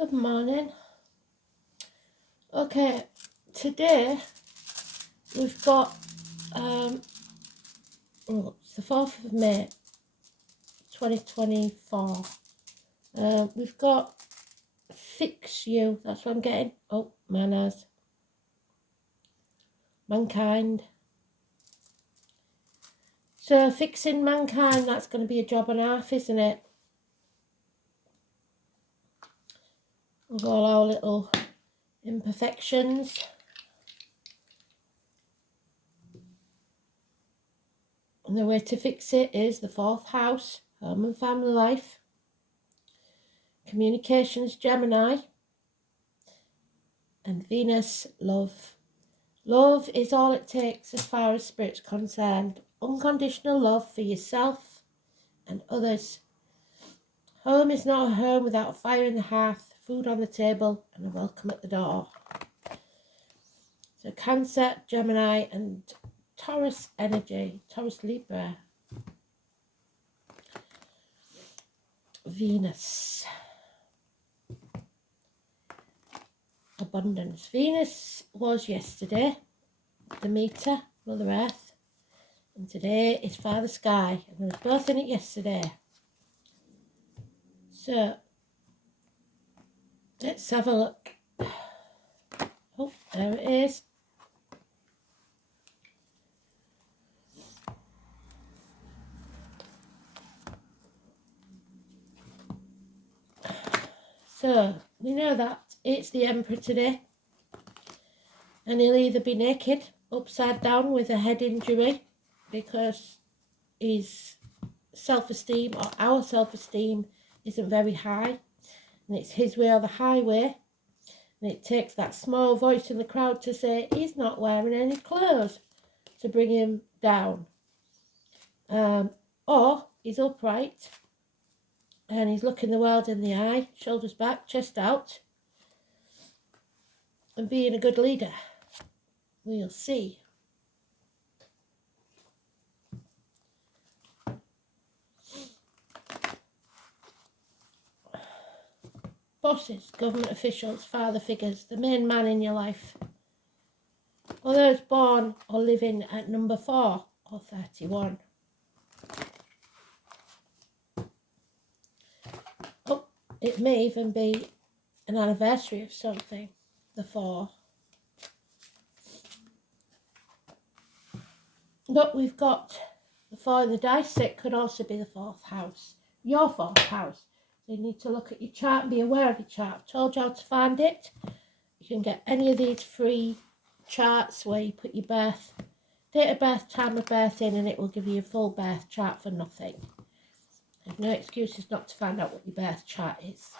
Good morning. Okay, today we've got it's the 4th of May 2024. We've got Fix You, that's what I'm getting. Oh, manners. Mankind. So fixing mankind, that's going to be a job and a half, isn't it? With all our little imperfections. And the way to fix it is the 4th house, home and family life. Communications, Gemini. And Venus, love. Love is all it takes as far as spirit's concerned. Unconditional love for yourself and others. Home is not a home without a fire in the hearth, food on the table, and a welcome at the door. So Cancer, Gemini, and Taurus energy. Taurus, Libra. Venus. Abundance. Venus was yesterday, the meter, Mother Earth, and today is Father Sky, and we were both in it yesterday. So let's have a look. Oh, there it is. So we know that it's the Emperor today, and he'll either be naked, upside down with a head injury, because his self-esteem or our self-esteem isn't very high, and it's his way or the highway, and it takes that small voice in the crowd to say he's not wearing any clothes to bring him down. Or he's upright and he's looking the world in the eye, shoulders back, chest out, and being a good leader. We'll see. Bosses, government officials, father figures, the main man in your life. Or those born or living at number 4 or 31. Oh, it may even be an anniversary of something, the 4. But we've got the 4 in the dice. It could also be the 4th house, your 4th house. So you need to look at your chart and be aware of your chart. I've told you how to find it. You can get any of these free charts where you put your birth, date of birth, time of birth in, and it will give you a full birth chart for nothing. There's no excuses not to find out what your birth chart is.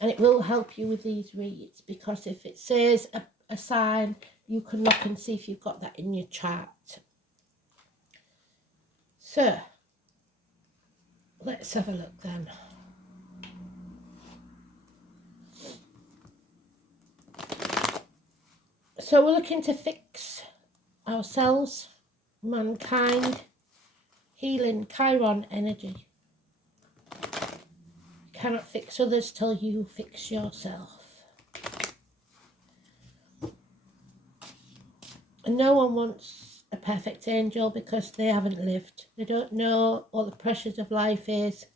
And it will help you with these reads, because if it says a sign, you can look and see if you've got that in your chart. So, let's have a look then. So we're looking to fix ourselves, mankind, healing, Chiron energy. You cannot fix others till you fix yourself. And no one wants a perfect angel because they haven't lived. They don't know what the pressures of life is,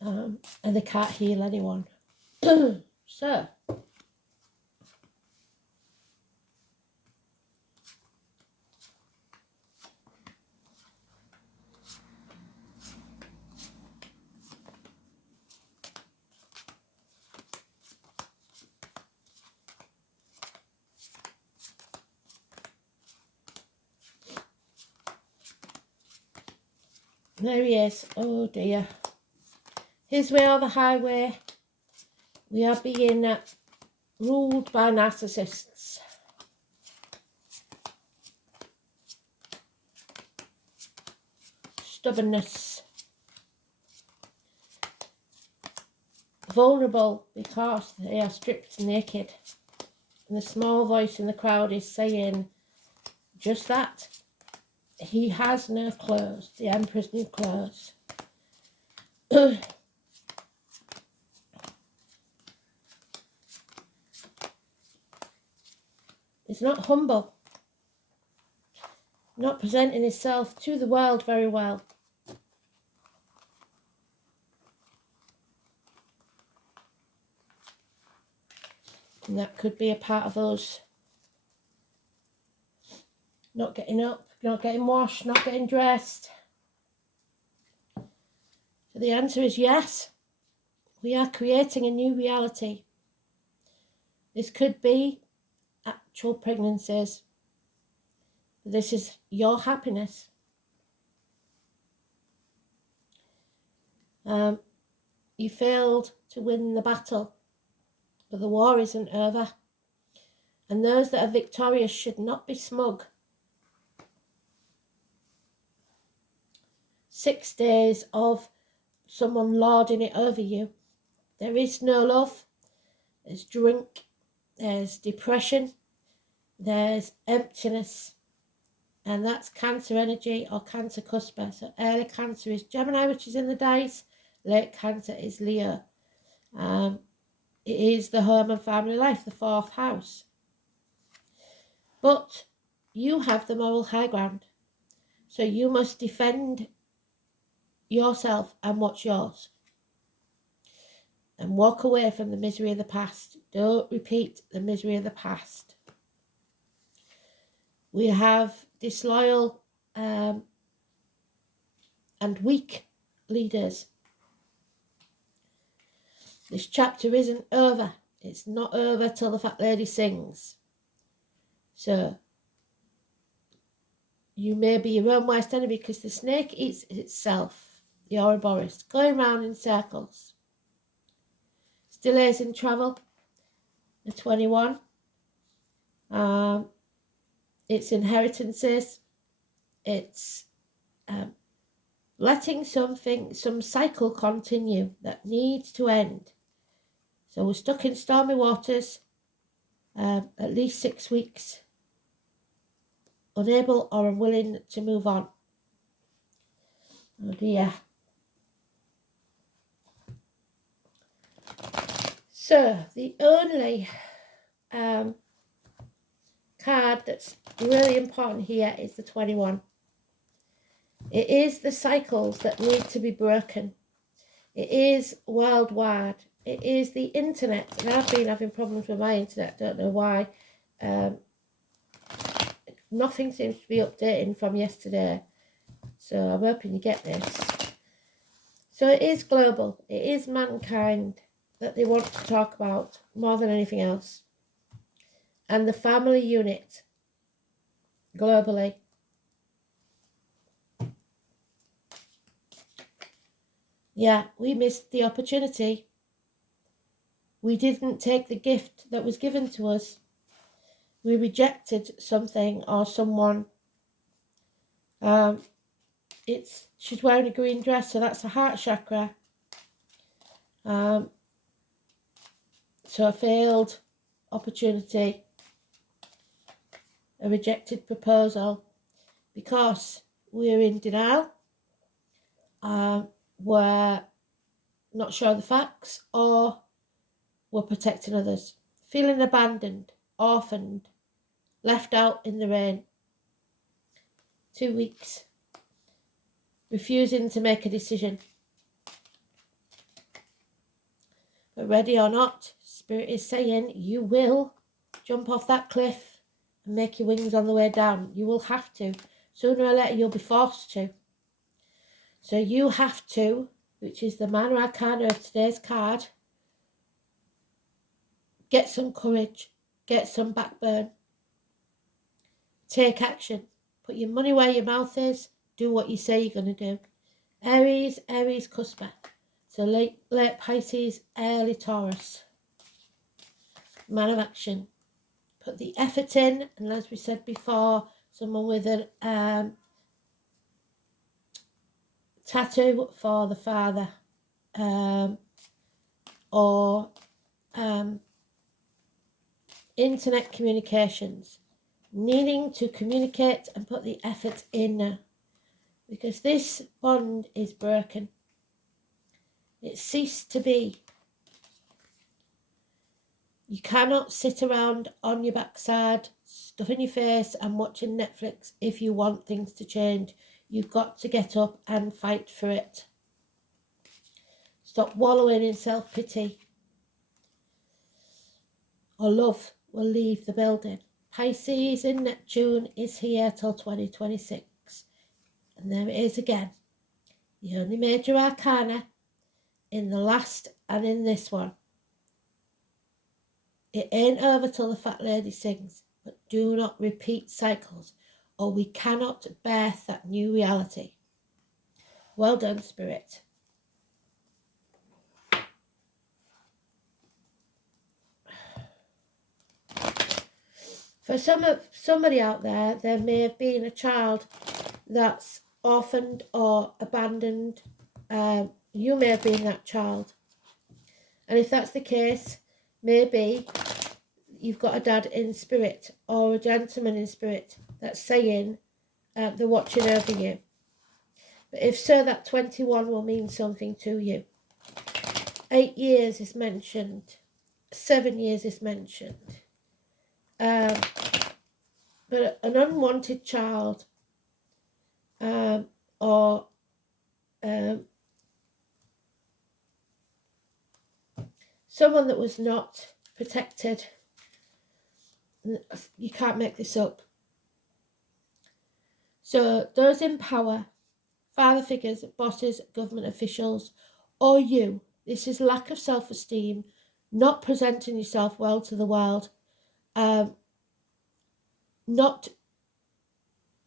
and they can't heal anyone. So, there he is. Oh dear. His way or the highway. We are being ruled by narcissists. Stubbornness. Vulnerable because they are stripped naked. And the small voice in the crowd is saying just that. He has no clothes. The Emperor's new clothes. He's not humble. Not presenting himself to the world very well. And that could be a part of us not getting up, not getting washed, not getting dressed. So the answer is yes. We are creating a new reality. This could be actual pregnancies. This is your happiness. You failed to win the battle, but the war isn't over. And those that are victorious should not be smug. 6 days of someone lording it over you. There is no love. There's drink. There's depression. There's emptiness. And that's Cancer energy or Cancer cusper. So early Cancer is Gemini, which is in the dice. Late Cancer is Leo. It is the home and family life, the 4th house. But you have the moral high ground. So you must defend yourself and what's yours. And walk away from the misery of the past. Don't repeat the misery of the past. We have disloyal and weak leaders. This chapter isn't over. It's not over till the fat lady sings. So you may be your own worst enemy because the snake eats itself, the Ouroboros, going round in circles. Delays in travel, the 21. It's inheritances. It's letting some cycle continue that needs to end. So we're stuck in stormy waters, at least 6 weeks, unable or unwilling to move on. Oh dear. So the only card that's really important here is the 21. It is the cycles that need to be broken. It is worldwide. It is the internet. And I've been having problems with my internet. Don't know why. Nothing seems to be updating from yesterday. So I'm hoping you get this. So it is global. It is mankind that they want to talk about more than anything else. And the family unit globally. Yeah, we missed the opportunity. We didn't take the gift that was given to us. We rejected something or someone. She's wearing a green dress, so that's the heart chakra. So a failed opportunity, a rejected proposal, because we're in denial, we're not sure of the facts, or we're protecting others. Feeling abandoned, orphaned, left out in the rain. 2 weeks. Refusing to make a decision. But ready or not, Spirit is saying you will jump off that cliff and make your wings on the way down. You will have to. Sooner or later, you'll be forced to. So you have to, which is the Minor Arcana of today's card, get some courage, get some backbone, take action, put your money where your mouth is, do what you say you're going to do. Aries cusper. So late Pisces, early Taurus. Man of action. Put the effort in, and as we said before, someone with a tattoo for the father, or internet communications, needing to communicate and put the effort in now, because this bond is broken. It ceased to be. You cannot sit around on your backside stuffing your face and watching Netflix if you want things to change. You've got to get up and fight for it. Stop wallowing in self-pity. Or love will leave the building. Pisces in Neptune is here till 2026. And there it is again. The only major arcana in the last and in this one. It ain't over till the fat lady sings, but do not repeat cycles, or we cannot birth that new reality. Well done, Spirit. For somebody out there, there may have been a child that's orphaned or abandoned. You may have been that child. And if that's the case, maybe you've got a dad in spirit or a gentleman in spirit that's saying they're watching over you. But if so, that 21 will mean something to you. 8 years is mentioned. 7 years is mentioned. But an unwanted child or someone that was not protected. You can't make this up. So those in power, father figures, bosses, government officials, or you, this is lack of self-esteem, not presenting yourself well to the world, not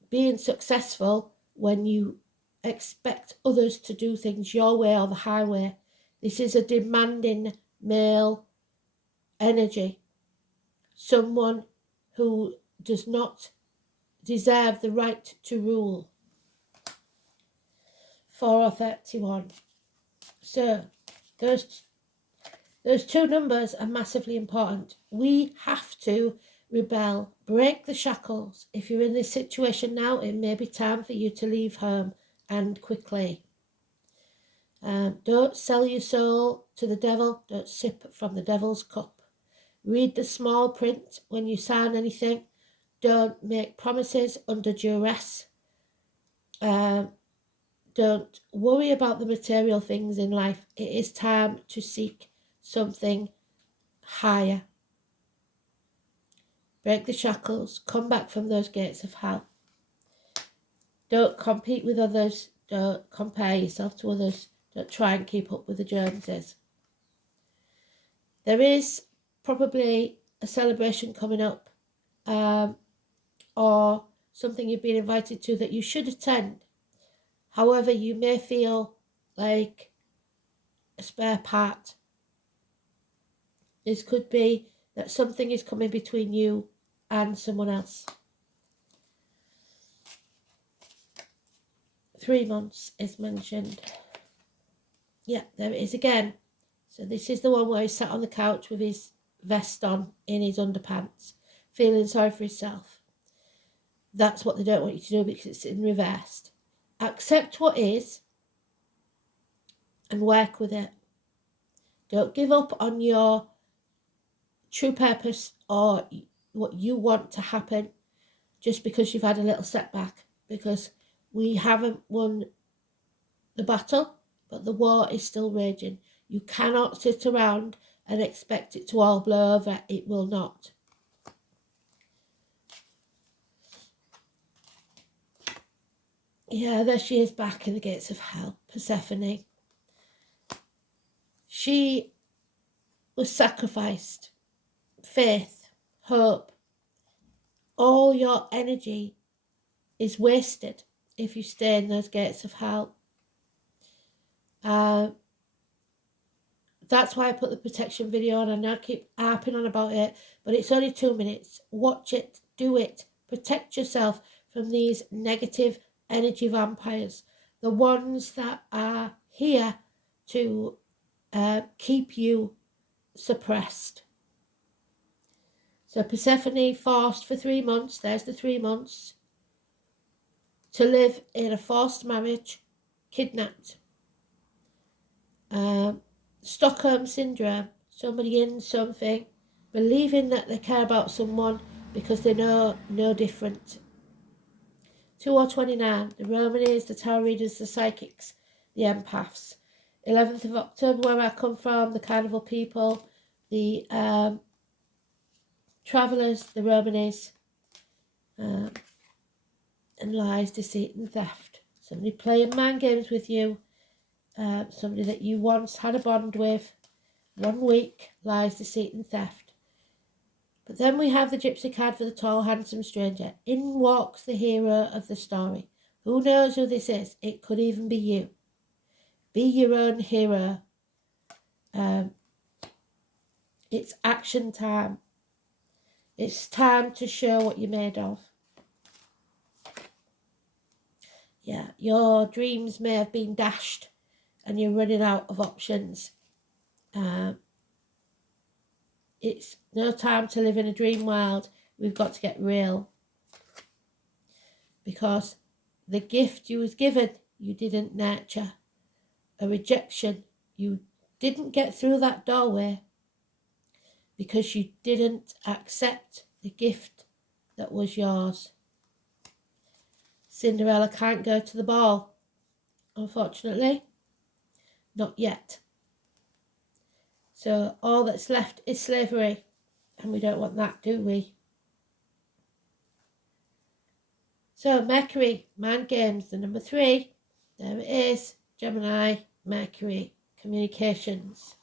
being successful when you expect others to do things your way or the highway. This is a demanding male energy. Someone who does not deserve the right to rule. 4 or 31. So those two numbers are massively important. We have to rebel, break the shackles. If you're in this situation now, it may be time for you to leave home, and quickly. Don't sell your soul to the devil. Don't sip from the devil's cup. Read the small print when you sign anything. Don't make promises under duress. Don't worry about the material things in life. It is time to seek something higher. Break the shackles. Come back from those gates of hell. Don't compete with others. Don't compare yourself to others. Don't try and keep up with the Joneses. There is probably a celebration coming up, or something you've been invited to that you should attend. However, you may feel like a spare part. This could be that something is coming between you and someone else. 3 months is mentioned. Yeah, there it is again. So this is the one where he sat on the couch with his vest on in his underpants, feeling sorry for himself. That's what they don't want you to do because it's in reversed. Accept what is and work with it. Don't give up on your true purpose or what you want to happen just because you've had a little setback, because we haven't won the battle, but the war is still raging. You cannot sit around and expect it to all blow over. It will not. Yeah, there she is back in the gates of hell, Persephone. She was sacrificed. Faith, hope, all your energy is wasted if you stay in those gates of hell. That's why I put the protection video on. I now keep harping on about it, but it's only 2 minutes. Watch it, do it, protect yourself from these negative energy vampires, the ones that are here to keep you suppressed. So Persephone forced for 3 months, there's the 3 months, to live in a forced marriage, kidnapped. Stockholm syndrome, somebody in something, believing that they care about someone, because they know no different. 2029, the Romanies, the tarot readers, the psychics, the empaths. 11th of October, where I come from, the carnival people, the travellers, the Romanies, and lies, deceit and theft. Somebody playing mind games with you, somebody that you once had a bond with. 1 week, lies, deceit and theft. But then we have the gypsy card for the tall, handsome stranger. In walks the hero of the story. Who knows who this is? It could even be you. Be your own hero. It's action time. It's time to show what you're made of. Yeah, your dreams may have been dashed and you're running out of options. It's no time to live in a dream world. We've got to get real. Because the gift you was given, you didn't nurture. A rejection, you didn't get through that doorway because you didn't accept the gift that was yours. Cinderella can't go to the ball, unfortunately. Not yet. So all that's left is slavery, and we don't want that, do we? So Mercury, mind games, the number 3. There it is, Gemini, Mercury, communications.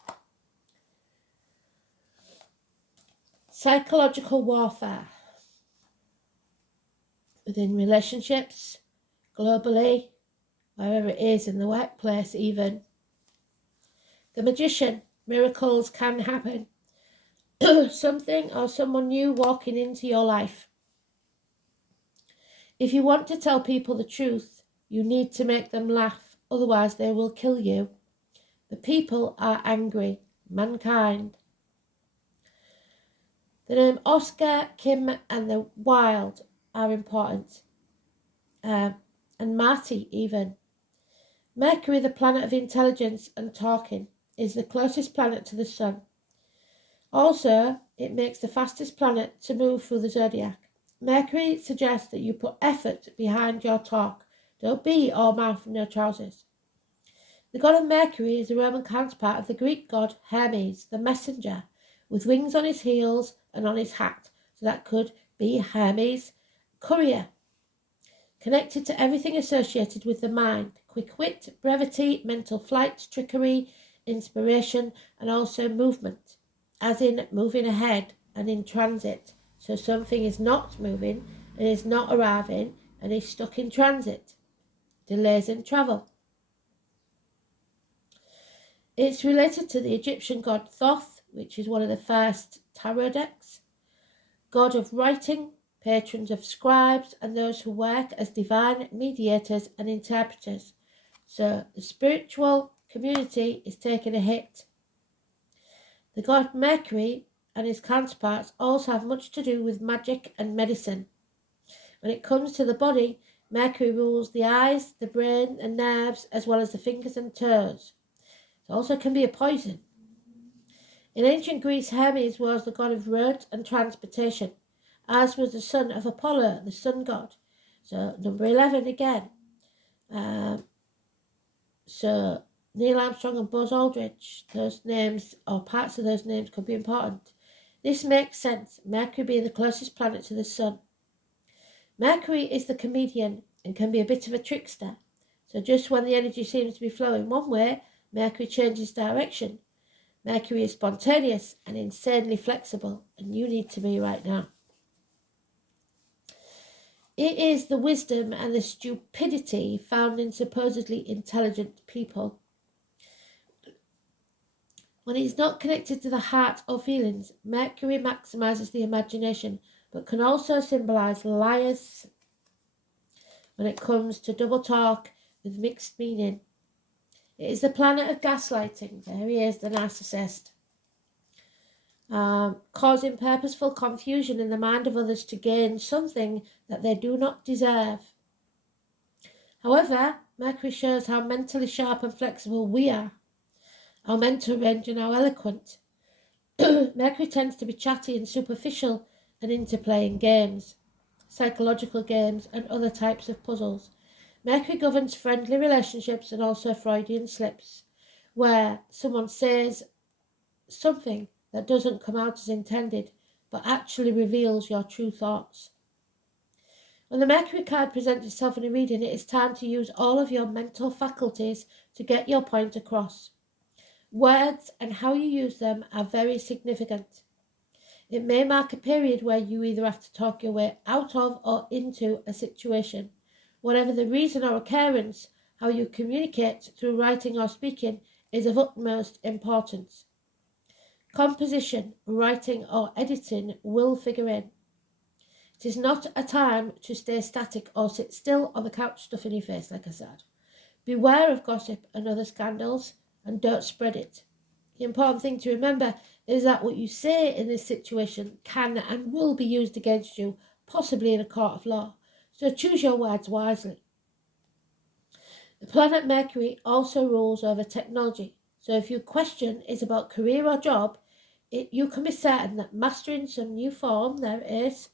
Psychological warfare. Within relationships, globally, wherever it is, in the workplace even. The Magician, miracles can happen. Something or someone new walking into your life. If you want to tell people the truth, you need to make them laugh, otherwise they will kill you. The people are angry, mankind. The name Oscar, Kim and the Wild are important. And Marty even. Mercury, the planet of intelligence and talking, is the closest planet to the sun. Also, it makes the fastest planet to move through the zodiac. Mercury suggests that you put effort behind your talk. Don't be all mouth and no trousers. The god of Mercury is the Roman counterpart of the Greek god Hermes, the messenger, with wings on his heels and on his hat. So that could be Hermes, courier. Connected to everything associated with the mind. Quick wit, brevity, mental flight, trickery, inspiration, and also movement. As in moving ahead and in transit. So something is not moving and is not arriving and is stuck in transit. Delays in travel. It's related to the Egyptian god Thoth, which is one of the first tarot decks. God of writing, patrons of scribes and those who work as divine mediators and interpreters. So the spiritual community is taking a hit. The god Mercury and his counterparts also have much to do with magic and medicine. When it comes to the body, Mercury rules the eyes, the brain and nerves, as well as the fingers and toes. It also can be a poison. In ancient Greece, Hermes was the god of roads and transportation, as was the son of Apollo, the sun god. So number 11 again. So Neil Armstrong and Buzz Aldrin, those names or parts of those names could be important. This makes sense, Mercury being the closest planet to the sun. Mercury is the comedian and can be a bit of a trickster. So just when the energy seems to be flowing one way, Mercury changes direction. Mercury is spontaneous and insanely flexible, and you need to be right now. It is the wisdom and the stupidity found in supposedly intelligent people. When it's not connected to the heart or feelings, Mercury maximizes the imagination, but can also symbolize liars when it comes to double talk with mixed meaning. It is the planet of gaslighting. There he is, the narcissist. Causing purposeful confusion in the mind of others to gain something that they do not deserve. However, Mercury shows how mentally sharp and flexible we are, our mental range and how eloquent. Mercury tends to be chatty and superficial and into playing games, psychological games, and other types of puzzles. Mercury governs friendly relationships and also Freudian slips, where someone says something that doesn't come out as intended, but actually reveals your true thoughts. When the Mercury card presents itself in a reading, it is time to use all of your mental faculties to get your point across. Words and how you use them are very significant. It may mark a period where you either have to talk your way out of or into a situation. Whatever the reason or occurrence, how you communicate through writing or speaking is of utmost importance. Composition, writing, or editing will figure in. It is not a time to stay static or sit still on the couch stuffing your face, like I said. Beware of gossip and other scandals and don't spread it. The important thing to remember is that what you say in this situation can and will be used against you, possibly in a court of law. So choose your words wisely. The planet Mercury also rules over technology. So if your question is about career or job, you can be certain that mastering some new form there is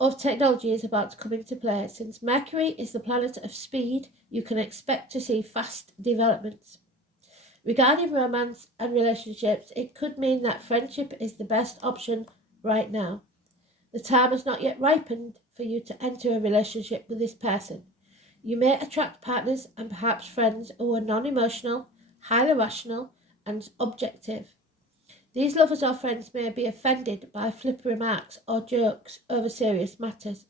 of technology is about to come into play. Since Mercury is the planet of speed, you can expect to see fast developments. Regarding romance and relationships, it could mean that friendship is the best option right now. The time has not yet ripened for you to enter a relationship with this person. You may attract partners and perhaps friends who are non-emotional, highly rational, and objective. These lovers or friends may be offended by flip remarks or jokes over serious matters.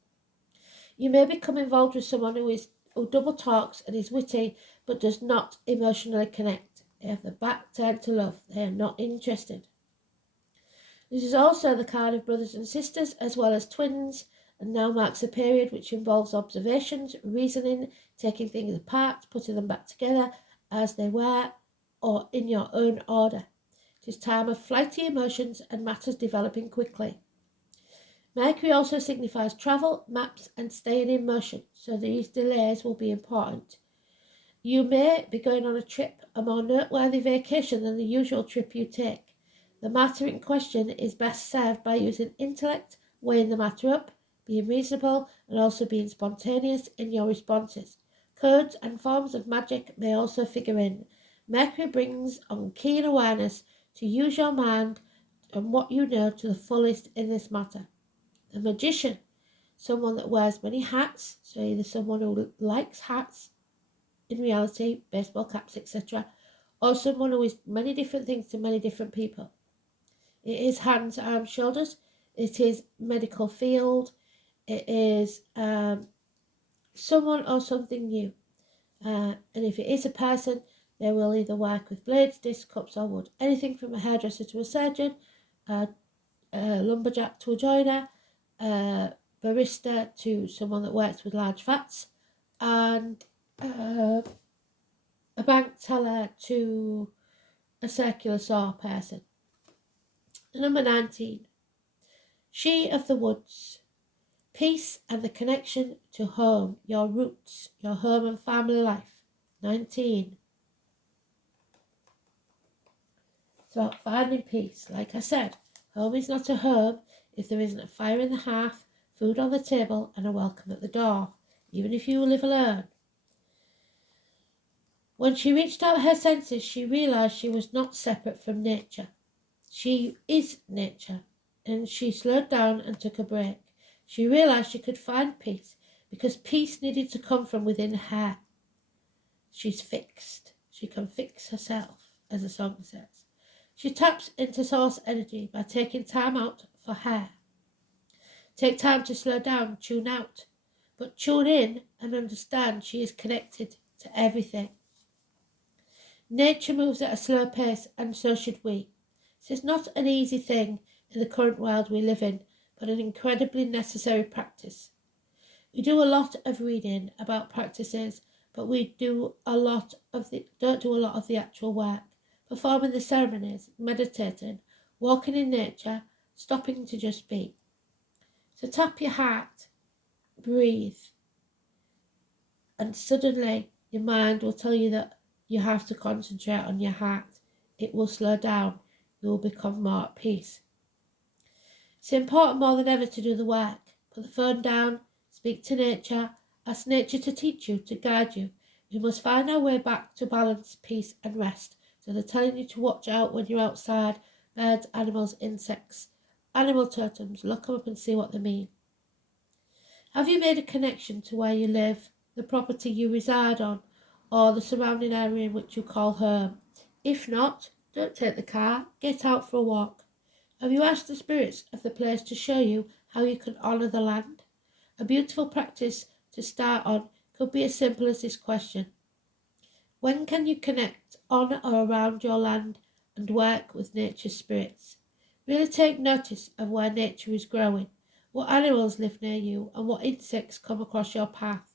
You may become involved with someone who double talks and is witty but does not emotionally connect. They have the back turned to love. They are not interested. This is also the card of brothers and sisters as well as twins, and now marks a period which involves observations, reasoning, taking things apart, putting them back together as they were or in your own order. It is time of flighty emotions and matters developing quickly. Mercury also signifies travel, maps, and staying in motion, so these delays will be important. You may be going on a trip, a more noteworthy vacation than the usual trip you take. The matter in question is best served by using intellect, weighing the matter up, being reasonable, and also being spontaneous in your responses. Codes and forms of magic may also figure in. Mercury brings on keen awareness to use your mind and what you know to the fullest in this matter. The magician, someone that wears many hats, so either someone who likes hats, in reality, baseball caps, etc., or someone who is many different things to many different people. It is hands, arms, shoulders. It is medical field. It is someone or something new. And if it is a person, they will either work with blades, discs, cups, or wood. Anything from a hairdresser to a surgeon, a lumberjack to a joiner, a barista to someone that works with large fats, and a bank teller to a circular saw person. Number 19. She of the woods. Peace and the connection to home, your roots, your home and family life. 19. So finding peace. Like I said, home is not a home if there isn't a fire in the hearth, food on the table, and a welcome at the door, even if you live alone. When she reached out her senses, she realised she was not separate from nature. She is nature, and she slowed down and took a break. She realised she could find peace because peace needed to come from within her. She's fixed. She can fix herself, as the song says. She taps into source energy by taking time out for her. Take time to slow down, tune out, but tune in and understand she is connected to everything. Nature moves at a slow pace, and so should we. This is not an easy thing in the current world we live in, but an incredibly necessary practice. We do a lot of reading about practices, but we don't do a lot of the actual work. Performing the ceremonies, meditating, walking in nature, stopping to just be. So tap your heart, breathe, and suddenly your mind will tell you that you have to concentrate on your heart. It will slow down. You will become more at peace. It's important more than ever to do the work. Put the phone down, speak to nature, ask nature to teach you, to guide you. We must find our way back to balance, peace and rest. So they're telling you to watch out when you're outside. Birds, animals, insects, animal totems. Look them up and see what they mean. Have you made a connection to where you live, the property you reside on, or the surrounding area in which you call home? If not, don't take the car, get out for a walk. Have you asked the spirits of the place to show you how you can honour the land? A beautiful practice to start on could be as simple as this question. When can you connect on or around your land and work with nature's spirits? Really take notice of where nature is growing, what animals live near you, and what insects come across your path.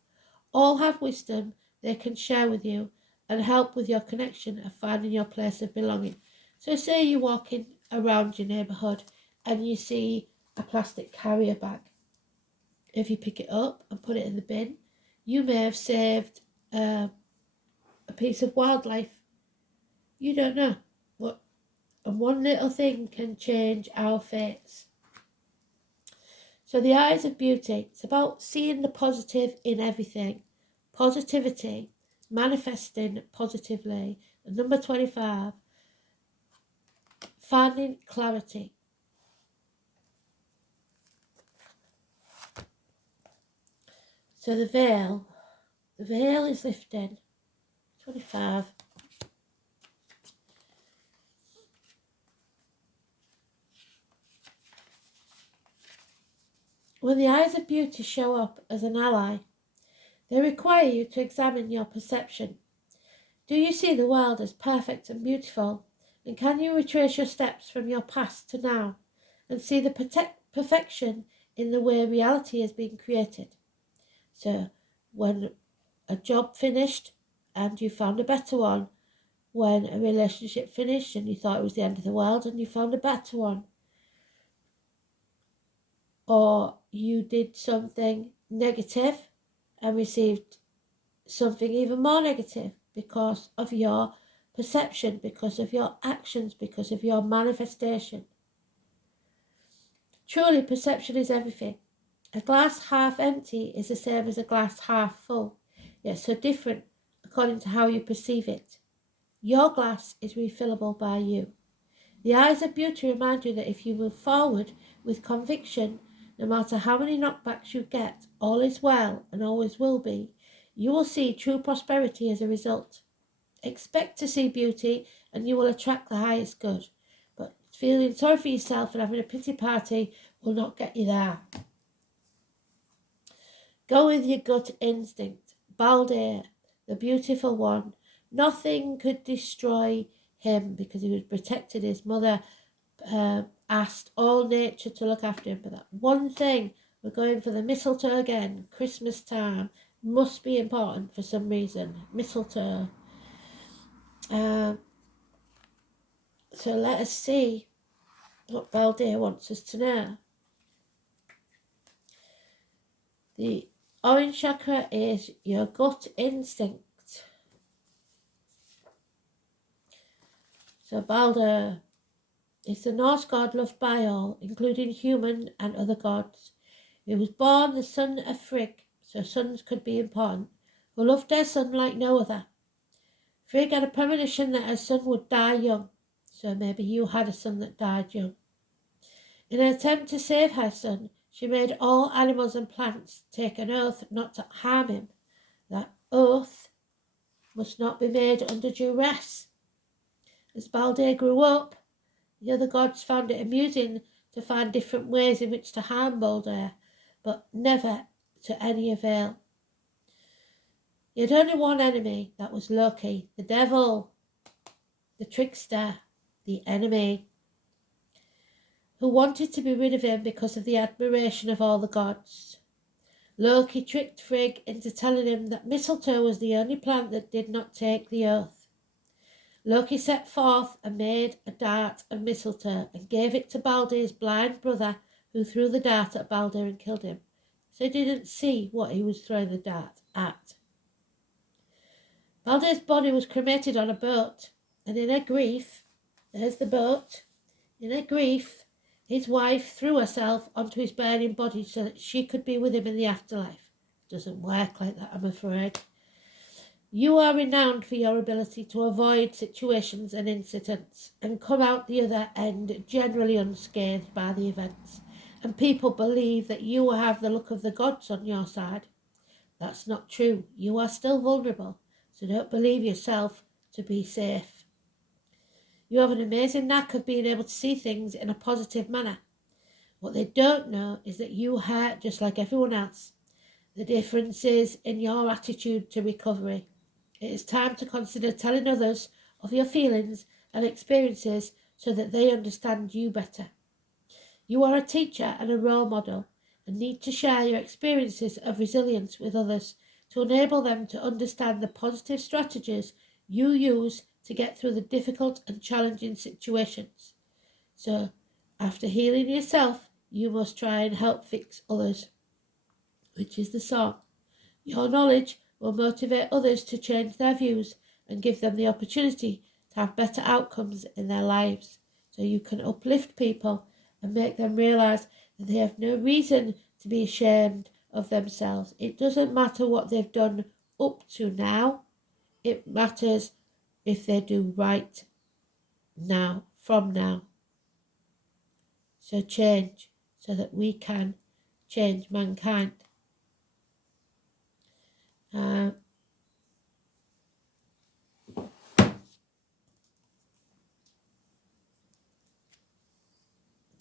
All have wisdom they can share with you and help with your connection of finding your place of belonging. So say you're walking around your neighbourhood and you see a plastic carrier bag. If you pick it up and put it in the bin, you may have saved a piece of wildlife. You don't know. And one little thing can change our fates. So the eyes of beauty, it's about seeing the positive in everything. Positivity, manifesting positively. And number 25, finding clarity. So the veil is lifting. 25. When the eyes of beauty show up as an ally, they require you to examine your perception. Do you see the world as perfect and beautiful? And can you retrace your steps from your past to now and see the perfection in the way reality has been created? So when a job finished and you found a better one, when a relationship finished and you thought it was the end of the world and you found a better one, or you did something negative and received something even more negative because of your perception, because of your actions, because of your manifestation. Truly, perception is everything. A glass half empty is the same as a glass half full, yet so different according to how you perceive it. Your glass is refillable by you. The eyes of beauty remind you that if you move forward with conviction, no matter how many knockbacks you get, all is well and always will be. You will see true prosperity as a result. Expect to see beauty and you will attract the highest good. But feeling sorry for yourself and having a pity party will not get you there. Go with your gut instinct. Balder, the beautiful one, nothing could destroy him because he was protected. His mother asked all nature to look after him. But that one thing, we're going for the mistletoe again, Christmas time, must be important for some reason. Mistletoe. So let us see what Balder wants us to know. The orange chakra is your gut instinct. So Balder is the Norse god loved by all, including human and other gods. He was born the son of Frigg, so sons could be important, who loved their son like no other. Frigg had a premonition that her son would die young, so maybe you had a son that died young. In an attempt to save her son, she made all animals and plants take an oath not to harm him. That oath must not be made under duress. As Balder grew up, the other gods found it amusing to find different ways in which to harm Balder, but never to any avail. He had only one enemy, that was Loki, the devil, the trickster, the enemy, who wanted to be rid of him because of the admiration of all the gods. Loki tricked Frigg into telling him that mistletoe was the only plant that did not take the oath. Loki set forth and made a dart of mistletoe and gave it to Balder's blind brother, who threw the dart at Balder and killed him. So he didn't see what he was throwing the dart at. Balder's body was cremated on a boat, and in her grief, there's the boat, in her grief, His wife threw herself onto his burning body so that she could be with him in the afterlife. It doesn't work like that, I'm afraid. You are renowned for your ability to avoid situations and incidents and come out the other end generally unscathed by the events. And people believe that you have the luck of the gods on your side. That's not true. You are still vulnerable, so don't believe yourself to be safe. You have an amazing knack of being able to see things in a positive manner. What they don't know is that you hurt just like everyone else. The difference is in your attitude to recovery. It is time to consider telling others of your feelings and experiences so that they understand you better. You are a teacher and a role model and need to share your experiences of resilience with others to enable them to understand the positive strategies you use to get through the difficult and challenging situations. So, after healing yourself, you must try and help fix others, which is the song. Your knowledge will motivate others to change their views and give them the opportunity to have better outcomes in their lives. So you can uplift people and make them realise that they have no reason to be ashamed of themselves. It doesn't matter what they've done up to now. It matters if they do right now, from now. So change so that we can change mankind.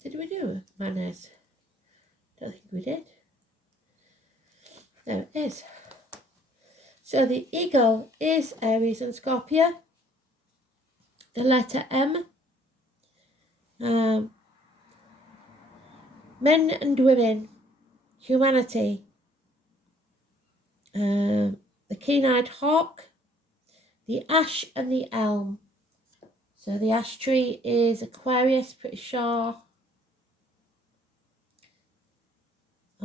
Did we do manners? Don't think we did. There it is. So the eagle is Aries and Scorpio. The letter M. Men and women. Humanity. The keen-eyed hawk. The ash and the elm. So the ash tree is Aquarius, pretty sure.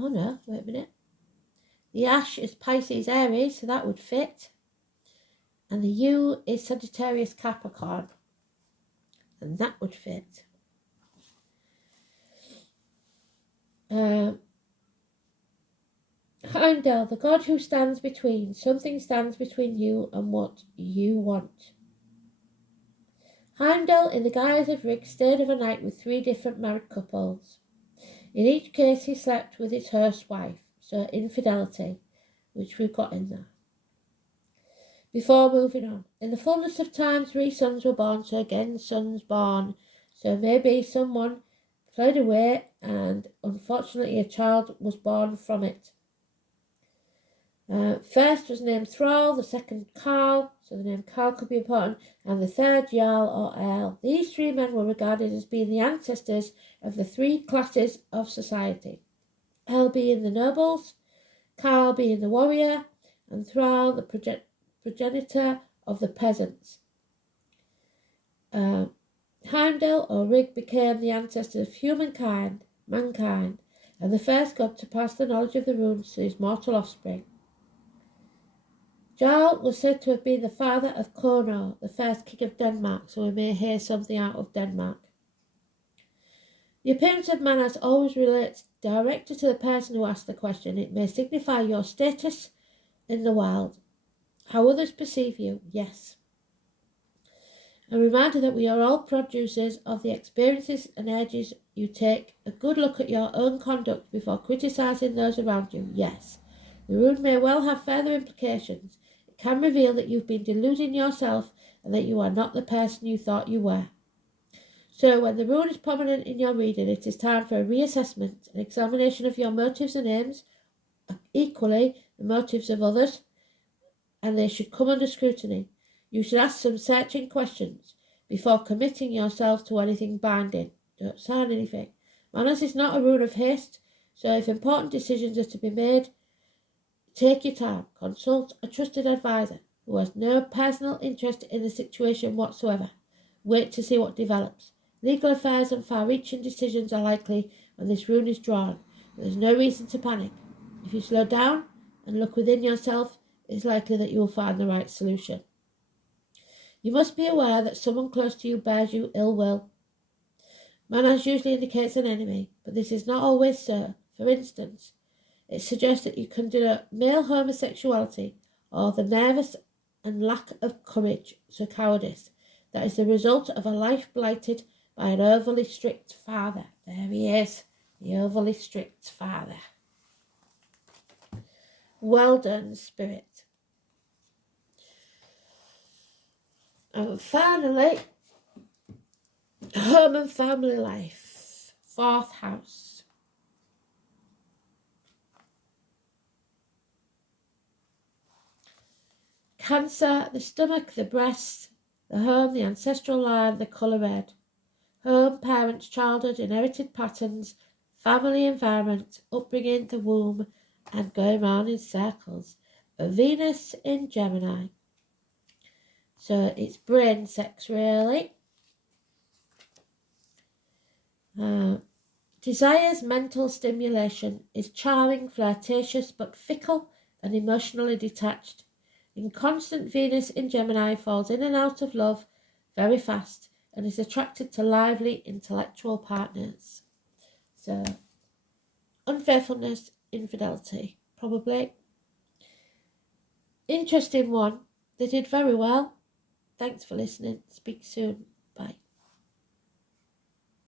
Oh no, wait a minute. The ash is Pisces, Aries, so that would fit. And the U is Sagittarius, Capricorn. And that would fit. Heimdall, the god who stands between. Something stands between you and what you want. Heimdall, in the guise of Rig, stayed overnight with 3 different married couples. In each case, he slept with his host wife, so infidelity, which we've got in there. Before moving on, in the fullness of time, 3 sons were born, so again, sons born. So maybe someone played away and unfortunately a child was born from it. First was named Thrall, the second Carl, so the name Carl could be important, and the third Jarl or Earl. These 3 men were regarded as being the ancestors of the 3 classes of society. Earl being the nobles, Carl being the warrior, and Thrall the progenitor of the peasants. Heimdall or Rig became the ancestor of mankind, and the first god to pass the knowledge of the runes to his mortal offspring. Jarl was said to have been the father of Konor, the first king of Denmark, so we may hear something out of Denmark. The appearance of manners always relates directly to the person who asked the question. It may signify your status in the world, how others perceive you, yes. A reminder that we are all producers of the experiences and urges you take. A good look at your own conduct before criticising those around you, yes. The rune may well have further implications. It can reveal that you've been deluding yourself and that you are not the person you thought you were. So when the rune is prominent in your reading, it is time for a reassessment, an examination of your motives and aims, equally the motives of others, and they should come under scrutiny. You should ask some searching questions before committing yourself to anything binding. Don't sign anything. Manners is not a rune of haste, so if important decisions are to be made, take your time. Consult a trusted advisor who has no personal interest in the situation whatsoever. Wait to see what develops. Legal affairs and far-reaching decisions are likely when this rune is drawn, but there's no reason to panic. If you slow down and look within yourself, it is likely that you will find the right solution. You must be aware that someone close to you bears you ill will. Manners usually indicates an enemy, but this is not always so. For instance, it suggests that you can denote male homosexuality or the nervous and lack of courage, so cowardice, that is the result of a life blighted by an overly strict father. There he is, the overly strict father. Well done, Spirit. And finally, home and family life, 4th house. Cancer, the stomach, the breasts, the home, the ancestral line, the colour red. Home, parents, childhood, inherited patterns, family environment, upbringing, the womb, and going round in circles. Venus in Gemini. So it's brain sex, really. Desire's mental stimulation is charming, flirtatious, but fickle and emotionally detached. In constant, Venus in Gemini falls in and out of love very fast and is attracted to lively intellectual partners. So, unfaithfulness, infidelity, probably. Interesting one. They did very well. Thanks for listening. Speak soon.